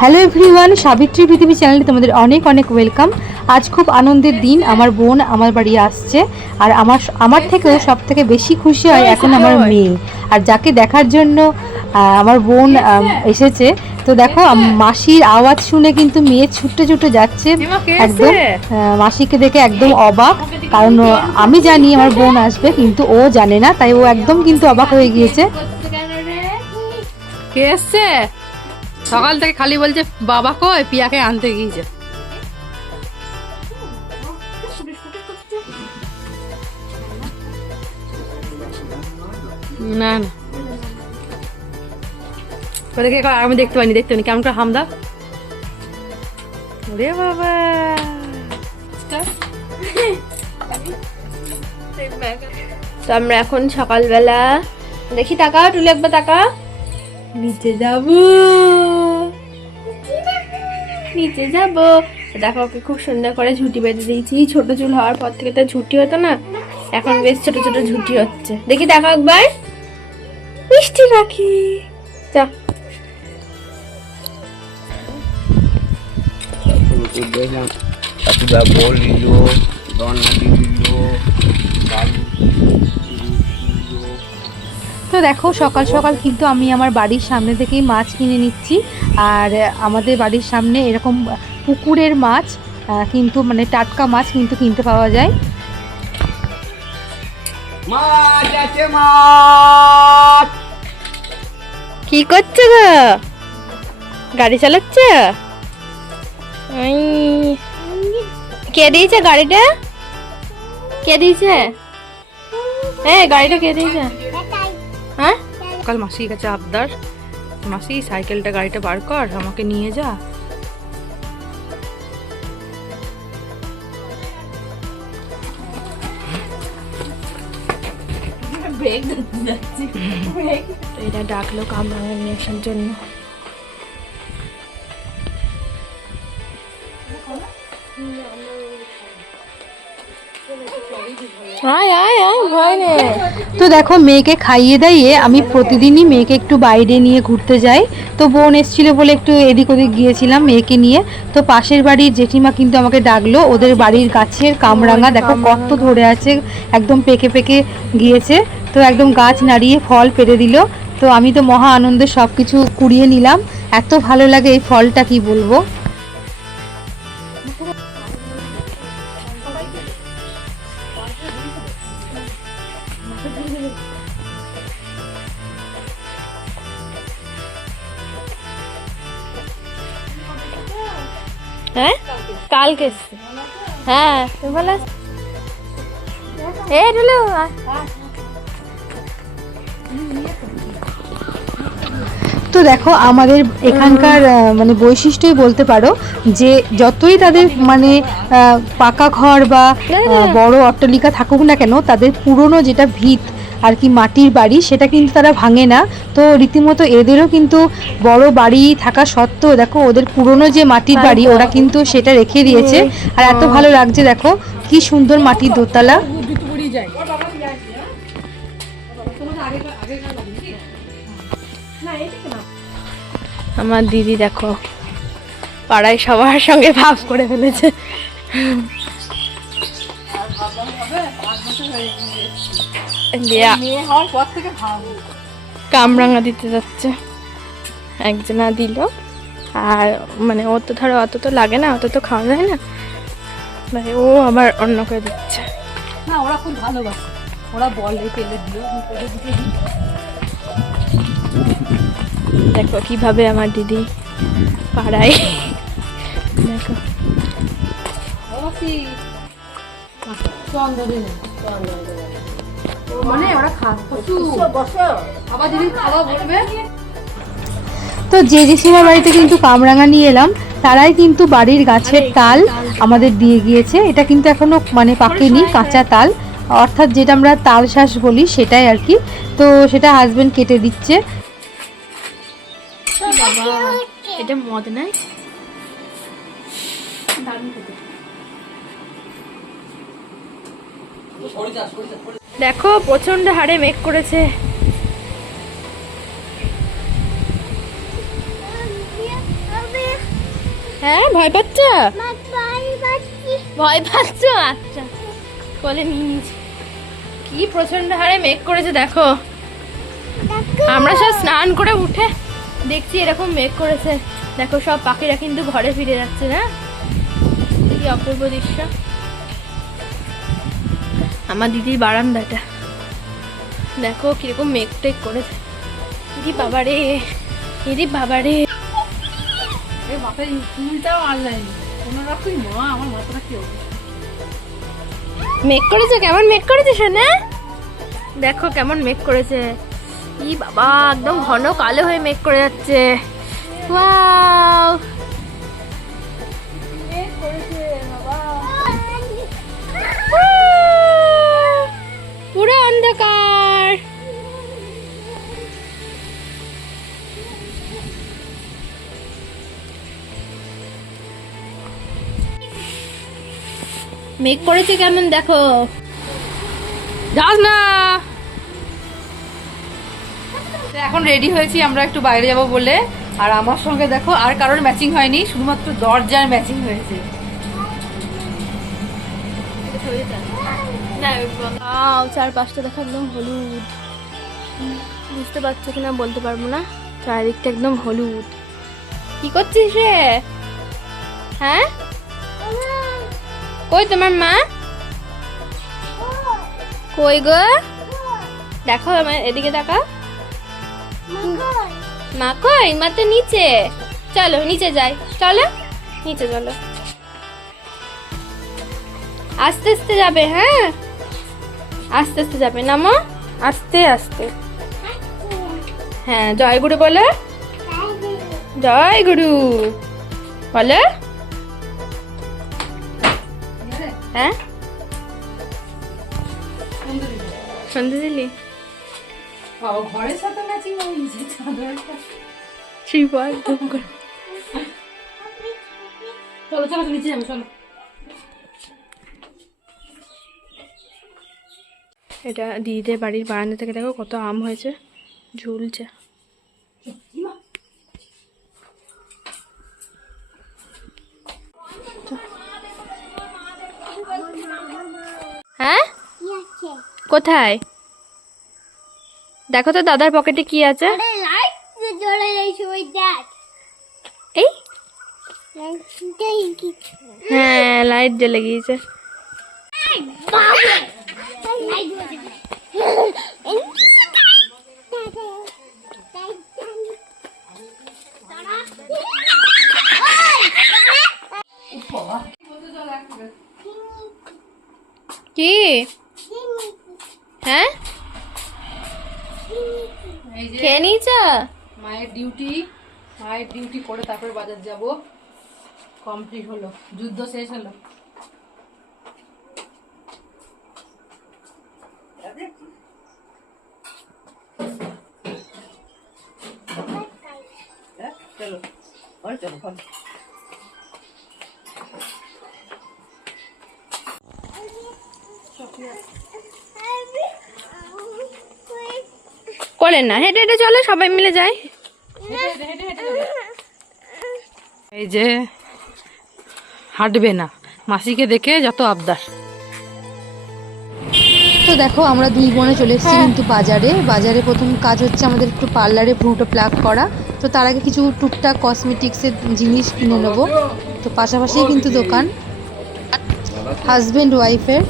Hello everyone, Savitri পৃথিবী চ্যানেলে তোমাদের অনেক অনেক ওয়েলকাম। আজ খুব আনন্দের দিন, আমার বোন আমার বাড়ি আসছে। আর আমার থেকেও সব থেকে বেশি খুশি হয় এখন আমার মেয়ে, আর যাকে দেখার জন্য আমার বোন এসেছে। তো দেখো, মাসির আওয়াজ শুনে কিন্তু মেয়ে ছুটে ছুটে যাচ্ছে একদম। মাসিকে দেখে একদম অবাক, কারণ আমি জানি আমার বোন আসবে, কিন্তু ও জানে না, তাই ও একদম কিন্তু অবাক হয়ে গিয়েছে। কে এসছে? সকাল থেকে খালি বলছে বাবা কই, পিয়াকে আনতে গিয়েছে। না না, ওদেরকে আমি দেখতে পাইনি কেমন করে হামদা। ওরে বাবা, তো আমরা এখন সকালবেলা দেখি, টাকা টুলে একবার টাকা নিচে যাব, দেখো ওকে খুব সুন্দর করে ঝুঁটি বেঁধে দিয়েছি। ছোট চুল হওয়ার পর থেকে তো ঝুঁটি হতো না, এখন বেশ ছোট ছোট ঝুঁটি হচ্ছে। দেখি টাকা একবার মিষ্টি রাখি, যা। তো দেখো, সকাল সকাল কিন্তু আমি আমার বাড়ির সামনে থেকেই মাছ কিনে নিচ্ছি। আর আমাদের বাড়ির সামনে এরকম পুকুরের মাছ কিন্তু মানে টাটকা মাছ কিন্তু কিনতে পাওয়া যায়। কি করছে গো? গাড়ি চালাচ্ছে? কে দিয়েছে গাড়িটা? কে দিয়েছে? হ্যাঁ, গাড়িটা কে দিয়েছে? হ্যাঁ, কাল মাসির কাছে আবদার, মাসি সাইকেলটা গাড়িটা বার কর, আমাকে নিয়ে যা। এটা ডাকলো কামরাঙা নিয়ে আসার জন্য। তো দেখো, মেয়েকে খাইয়ে দাইয়ে আমি প্রতিদিনই মেয়েকে একটু বাইরে নিয়ে ঘুরতে যাই। তো বোন এসেছিল বলে একটু এদিক ওদিক গিয়েছিলাম মেয়েকে নিয়ে। তো পাশের বাড়ির জেঠিমা কিন্তু আমাকে ডাকলো, ওদের বাড়ির গাছের কামরাঙা দেখো কত ধরে আছে, একদম পেকে পেকে গিয়েছে। তো একদম গাছ নাড়িয়ে ফল পেড়ে দিল। তো আমি তো মহা আনন্দে সব কিছু কুড়িয়ে নিলাম, এত ভালো লাগে এই ফলটা, কি বলবো। হ্যাঁ, কালকে এসছে। হ্যাঁ, ভালো। এ ঢুলো, তো দেখো, আমাদের এখানকার মানে বৈশিষ্ট্যই বলতে পারো যে যতই তাদের মানে পাকা ঘর বা বড় অট্টালিকা থাকুক না কেন, তাদের পুরনো যেটা ভিত আর কি মাটির বাড়ি, সেটা কিন্তু তারা ভাঙে না। তো রীতিমতো এদেরও কিন্তু বড় বাড়ি থাকা সত্ত্বেও দেখো ওদের পুরনো যে মাটির বাড়ি ওরা কিন্তু সেটা রেখে দিয়েছে। আর এত ভালো লাগছে, দেখো কি সুন্দর মাটির দোতলা। আমার দিদি দেখো পাড়ায় সবার সঙ্গে ভাব করে ফেলেছে। কামরাঙা দিতে যাচ্ছে, একজনা দিল। আর মানে ও তো ধরো অত তো লাগে না, অত তো খাওয়া যায় না, মানে ও আবার অন্যকে দিচ্ছে। না, ওরা খুব ভালোবাসে, ওরা বলে পেলে দিও। দেখো কিভাবে আমার দিদি পাড়ায়, দেখো মানে ওরা আবার যদি খাওয়া বলবে। তো যে জেঠিমার বাড়িতে কিন্তু কামরাঙা নিয়ে এলাম, তারাই কিন্তু বাড়ির গাছের তাল আমাদের দিয়ে গিয়েছে। এটা কিন্তু এখনো মানে পাকেনি, কাঁচা তাল, অর্থাৎ যেটা আমরা তাল শাঁস বলি সেটাই আর কি। তো সেটা হাজবেন্ড কেটে দিচ্ছে। এটা মদ নাই। দেখো প্রচন্ড হারে মেঘ করেছে, হ্যাঁ ভয় পাচ্ছ? ভয় পাচ্ছ? আচ্ছা বলে নিস। কি প্রচন্ড হারে মেঘ করেছে দেখো। আমরা সব স্নান করে উঠে দেখছি এরকম মেঘ করেছে। দেখো সব পাখিরা কিন্তু ঘরে ফিরে যাচ্ছে না? কি অপূর্ব দৃশ্য। আমার দিদির বারান্দাটা দেখো কিরকম মেঘ টেক করেছে। দিদি বাবারে, দিদি বাবারে। মাথায় চুলটাও আর যায়নি কোনো রকমই। মা আমার মাথাটা কি হবে? মেঘ করেছে, কেমন মেঘ করেছে শোনা? দেখো কেমন মেঘ করেছে। ই বাবা একদম ঘন কালো হয়ে মেঘ করে যাচ্ছে। ওয়াও মেঘ করেছে বাবা। পুরো অন্ধকার। মেঘ করেছে কেমন দেখো। যাস না। এখন রেডি হয়েছি আমরা একটু বাইরে যাব বলে। আর আমার সঙ্গে দেখো আর কারোর ম্যাচিং হয়নি, শুধুমাত্র দরজার ম্যাচিং হয়েছে। চারপাশটা দেখো একদম হলুদ। বুঝতে পারছো কিনা বলতে পারবো না। চারিদিকটা একদম হলুদ। কি করছিস রে? হ্যাঁ কই তোমার মা? কই গো? দেখো আমার এদিকে তাকাও। মা কই? মা তো নিচে। চলো নিচে যাই, চলো নিচে চলো। আস্তে আস্তে যাবে, হ্যাঁ আস্তে আস্তে যাবে। নামো আস্তে আস্তে। হ্যাঁ জয় গুরু বলো, জয় গুরু বলো। হ্যাঁ সন্ধে দিলি? ঘরের সাথে ম্যাচিং হয়েছে। শ্রীপাল ধুম করে। চলো চলো নিচে যাবো চলো। এটা দিদিদের বাড়ির বারান্দা থেকে দেখো কত আম হয়েছে, ঝুলছে। হ্যাঁ কোথায়? দেখো তো দাদার পকেটে কি আছে। এই হ্যাঁ লাইট জ্বলে গিয়েছে। কি? হ্যাঁ এই যে খেয়ে নিয়েছ? মায়ের ডিউটি করে তারপরে বাজার যাব। কমপ্লিট হলো, যুদ্ধ শেষ হলো। চলো চলো চলো। করে না, হেঁটে হেঁটে চলো, সবাই মিলে যাই। এই যে হাঁটবে না, মাসিকে দেখে যত আবদার। তো দেখো আমরা দুই বোনে চলে এসেছি কিন্তু বাজারে প্রথম কাজ হচ্ছে আমাদের একটু পার্লারে ভ্রুটা প্লাক করা। তো তার আগে কিছু টুকটাক কসমেটিক্সের জিনিস কিনে নেবো। তো পাশাপাশি কিন্তু দোকান হাজবেন্ড ওয়াইফের।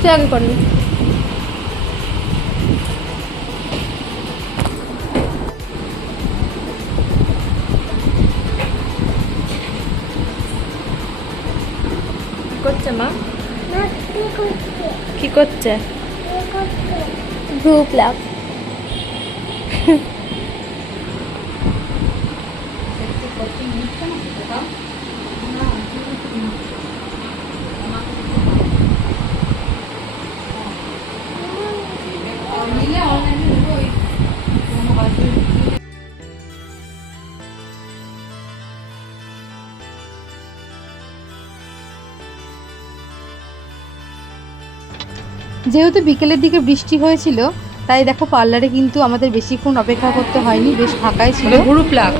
তুই আগে করবি। করছে মা? কি করছে? ভ্রু প্লাক। যেহেতু বিকেলের দিকে বৃষ্টি হয়েছিল তাই দেখো পার্লারে কিন্তু আমাদের বেশিক্ষণ অপেক্ষা করতে হয়নি, বেশ ফাঁকাই ছিল। ভুরু প্লাগ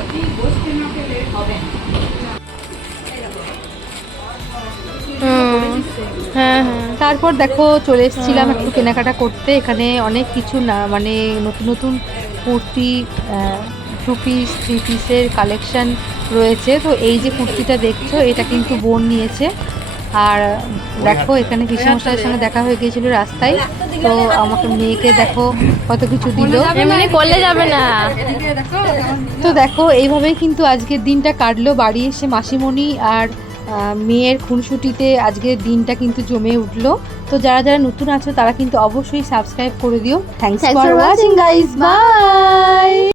হ্যাঁ হ্যাঁ তারপর দেখো চলে এসেছিলাম একটু কেনাকাটা করতে। এখানে অনেক কিছু না মানে নতুন নতুন কুর্তি, 2 পিস 3 পিসের কালেকশন রয়েছে। তো এই যে কুর্তিটা দেখছো এটা কিন্তু বোন নিয়েছে। আর দেখো এখানে পিসমশাইয়ের সঙ্গে দেখা হয়ে গিয়েছিল রাস্তায়, তো আমাকে মেয়েকে দেখো কত কিছু দিল। এমনি করলে যাবে না। তো দেখো এইভাবেই কিন্তু আজকের দিনটা কাটলো। বাড়ি এসে মাসিমণি আর মেয়ের খুনসুটিতে আজকের দিনটা কিন্তু জমে উঠলো। তো যারা যারা নতুন আছো তারা কিন্তু অবশ্যই সাবস্ক্রাইব করে দিও। Thanks for watching guys, by.